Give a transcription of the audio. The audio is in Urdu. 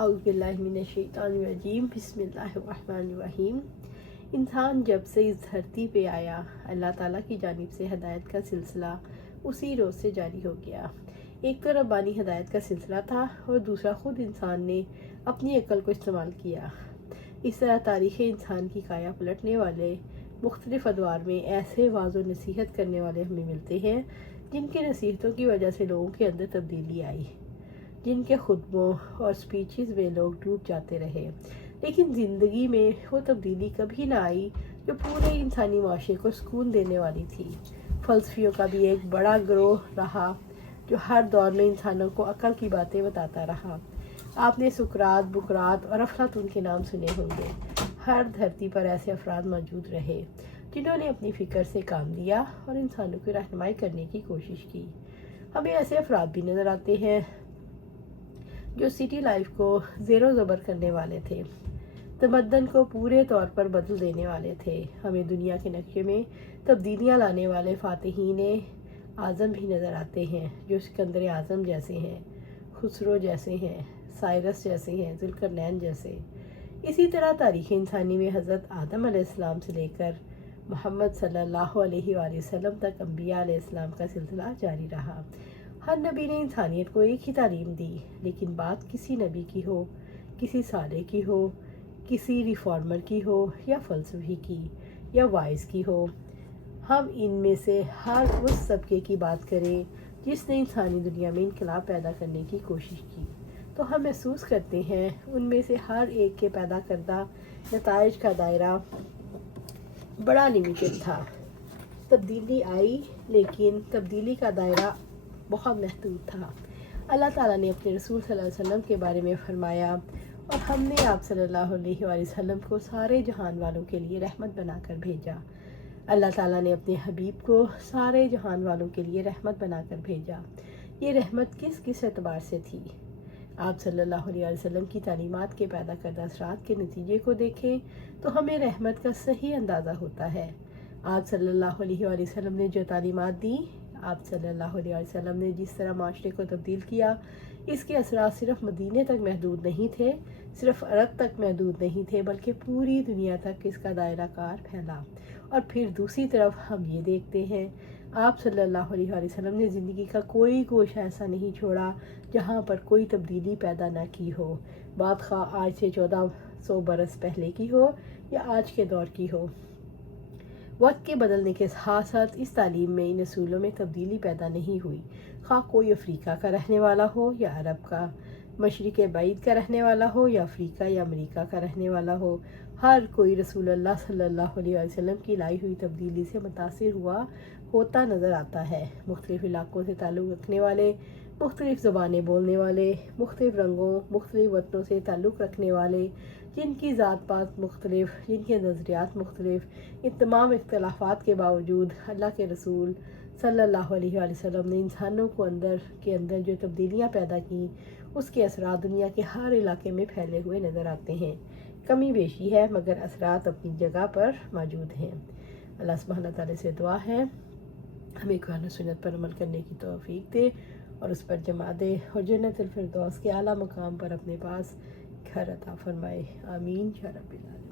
اعوذ باللہ من الشیطان الرجیم بسم اللہ الرحمن الرحیم۔ انسان جب سے اس دھرتی پہ آیا، اللہ تعالیٰ کی جانب سے ہدایت کا سلسلہ اسی روز سے جاری ہو گیا۔ ایک تو ربانی ہدایت کا سلسلہ تھا اور دوسرا خود انسان نے اپنی عقل کو استعمال کیا۔ اس طرح تاریخ انسان کی کایا پلٹنے والے مختلف ادوار میں ایسے واعظ و نصیحت کرنے والے ہمیں ملتے ہیں جن کی نصیحتوں کی وجہ سے لوگوں کے اندر تبدیلی آئی، جن کے خطبوں اور سپیچز میں لوگ ڈوب جاتے رہے، لیکن زندگی میں وہ تبدیلی کبھی نہ آئی جو پورے انسانی معاشرے کو سکون دینے والی تھی۔ فلسفیوں کا بھی ایک بڑا گروہ رہا جو ہر دور میں انسانوں کو عقل کی باتیں بتاتا رہا۔ آپ نے سقراط، بقراط اور افلاطون کے نام سنے ہوں گے۔ ہر دھرتی پر ایسے افراد موجود رہے جنہوں نے اپنی فکر سے کام لیا اور انسانوں کی رہنمائی کرنے کی کوشش کی۔ ہمیں ایسے افراد بھی نظر آتے ہیں جو سٹی لائف کو زیر و زبر کرنے والے تھے، تمدن کو پورے طور پر بدل دینے والے تھے۔ ہمیں دنیا کے نقشے میں تبدیلیاں لانے والے فاتحین اعظم بھی نظر آتے ہیں جو سکندر اعظم جیسے ہیں، خسرو جیسے ہیں، سائرس جیسے ہیں، ذوالقرنین جیسے۔ اسی طرح تاریخ انسانی میں حضرت آدم علیہ السلام سے لے کر محمد صلی اللہ علیہ وآلہ وسلم تک انبیاء علیہ السلام کا سلسلہ جاری رہا۔ ہر نبی نے انسانیت کو ایک ہی تعلیم دی، لیکن بات کسی نبی کی ہو، کسی صالح کی ہو، کسی ریفارمر کی ہو یا فلسفی کی یا وائز کی ہو، ہم ان میں سے ہر اس طبقے کی بات کریں جس نے انسانی دنیا میں انقلاب پیدا کرنے کی کوشش کی، تو ہم محسوس کرتے ہیں ان میں سے ہر ایک کے پیدا کردہ نتائج کا دائرہ بڑا لمیٹڈ تھا۔ تبدیلی آئی لیکن تبدیلی کا دائرہ بہت محدود تھا۔ اللہ تعالیٰ نے اپنے رسول صلی اللہ علیہ وسلم کے بارے میں فرمایا، اور ہم نے آپ صلی اللہ علیہ وآلہ وسلم کو سارے جہان والوں کے لیے رحمت بنا کر بھیجا۔ اللہ تعالیٰ نے اپنے حبیب کو سارے جہان والوں کے لیے رحمت بنا کر بھیجا۔ یہ رحمت کس کس اعتبار سے تھی؟ آپ صلی اللہ علیہ وآلہ وسلم کی تعلیمات کے پیدا کردہ اثرات کے نتیجے کو دیکھیں تو ہمیں رحمت کا صحیح اندازہ ہوتا ہے۔ آپ صلی اللہ علیہ وآلہ وسلم نے جو تعلیمات دی، آپ صلی اللہ علیہ وآلہ وسلم نے جس طرح معاشرے کو تبدیل کیا، اس کے اثرات صرف مدینے تک محدود نہیں تھے، صرف عرب تک محدود نہیں تھے، بلکہ پوری دنیا تک اس کا دائرہ کار پھیلا۔ اور پھر دوسری طرف ہم یہ دیکھتے ہیں، آپ صلی اللہ علیہ وآلہ وسلم نے زندگی کا کوئی گوشہ ایسا نہیں چھوڑا جہاں پر کوئی تبدیلی پیدا نہ کی ہو، بات خواہ آج سے 1400 برس پہلے کی ہو یا آج کے دور کی ہو۔ وقت کے بدلنے کے ساتھ ساتھ اس تعلیم میں، ان اصولوں میں تبدیلی پیدا نہیں ہوئی، خواہ کوئی افریقہ کا رہنے والا ہو یا عرب کا، مشرق بعید کا رہنے والا ہو یا افریقہ یا امریکہ کا رہنے والا ہو، ہر کوئی رسول اللہ صلی اللہ علیہ وسلم کی لائی ہوئی تبدیلی سے متاثر ہوتا نظر آتا ہے۔ مختلف علاقوں سے تعلق رکھنے والے، مختلف زبانیں بولنے والے، مختلف رنگوں، مختلف وطنوں سے تعلق رکھنے والے، جن کی ذات پات مختلف، جن کے نظریات مختلف، ان تمام اختلافات کے باوجود اللہ کے رسول صلی اللہ علیہ وآلہ وسلم نے انسانوں کو اندر جو تبدیلیاں پیدا کی، اس کے اثرات دنیا کے ہر علاقے میں پھیلے ہوئے نظر آتے ہیں۔ کمی بیشی ہے مگر اثرات اپنی جگہ پر موجود ہیں۔ اللہ سبحانہ تعالیٰ سے دعا ہے ہمیں قرآن و سنت پر عمل کرنے کی توفیق دے اور اس پر جما دے، اور جنت الفردوس کے اعلیٰ مقام پر اپنے پاس گھر عطا فرمائے۔ آمین یا رب العالمین۔